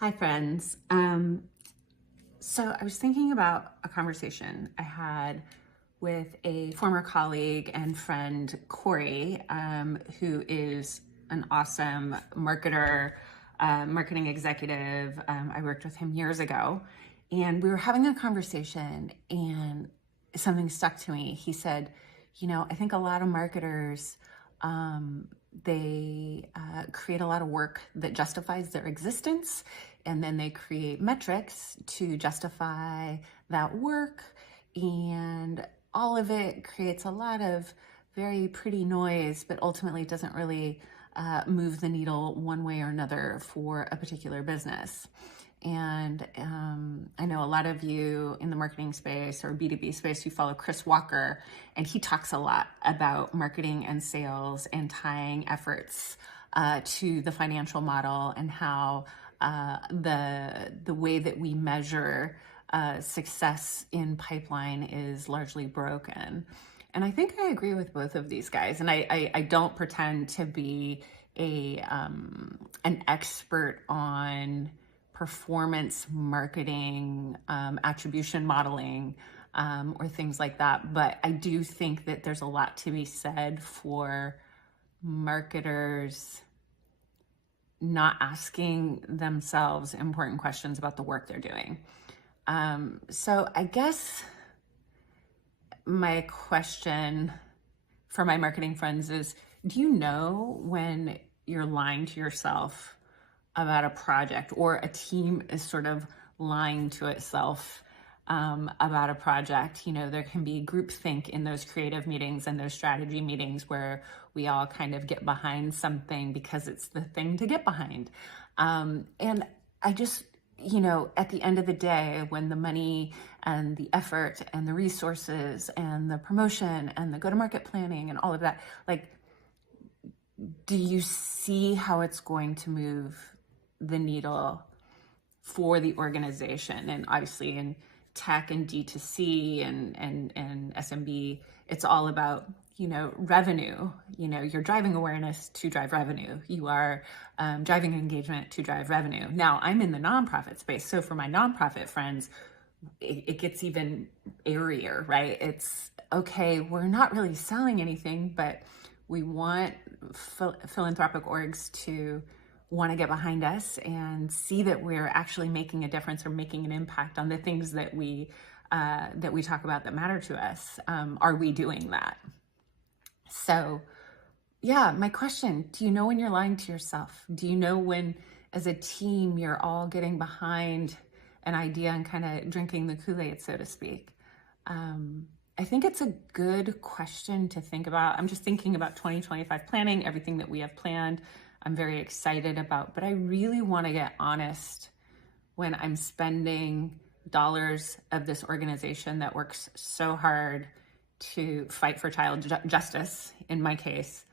Hi, friends. So I was thinking about a conversation I had with a former colleague and friend, Corey, who is an awesome marketer, marketing executive. I worked with him years ago, and we were having a conversation, and something stuck to me. He said, I think a lot of marketers, they create a lot of work that justifies their existence, and then they create metrics to justify that work, and all of it creates a lot of very pretty noise, but ultimately it doesn't really move the needle one way or another for a particular business. And I know a lot of you in the marketing space or B2B space, you follow Chris Walker, and he talks a lot about marketing and sales and tying efforts to the financial model, and how the way that we measure success in pipeline is largely broken. And I think I agree with both of these guys. And I don't pretend to be an expert on performance marketing, attribution modeling, or things like that. But I do think that there's a lot to be said for marketers not asking themselves important questions about the work they're doing. So I guess my question for my marketing friends is, do you know when you're lying to yourself about a project, or a team is sort of lying to itself about a project? There can be groupthink in those creative meetings and those strategy meetings where we all kind of get behind something because it's the thing to get behind. And I just, at the end of the day, when the money and the effort and the resources and the promotion and the go-to-market planning and all of that, do you see how it's going to move the needle for the organization? And obviously in tech and D2C and SMB, it's all about, revenue. You're driving awareness to drive revenue. You are driving engagement to drive revenue. Now, I'm in the nonprofit space. So for my nonprofit friends, it gets even airier, right? It's okay, we're not really selling anything, but we want philanthropic orgs to want to get behind us and see that we're actually making a difference or making an impact on the things that we talk about that matter to us. Are we doing that? So yeah, my question, do you know when you're lying to yourself? Do you know when, as a team, you're all getting behind an idea and kind of drinking the Kool-Aid, so to speak? I think it's a good question to think about. I'm just thinking about 2025 planning, everything that we have planned. I'm very excited about, but I really want to get honest when I'm spending dollars of this organization that works so hard to fight for child justice, in my case.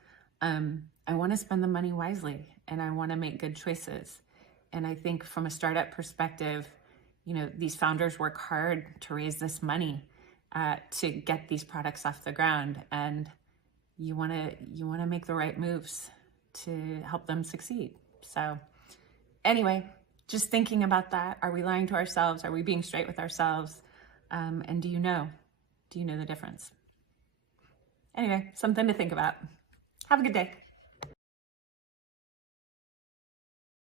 I want to spend the money wisely, and I want to make good choices. And I think from a startup perspective, these founders work hard to raise this money to get these products off the ground, and you want to make the right moves to help them succeed. So anyway, just thinking about that. Are we lying to ourselves? Are we being straight with ourselves? And do you know the difference? Anyway, something to think about. Have a good day.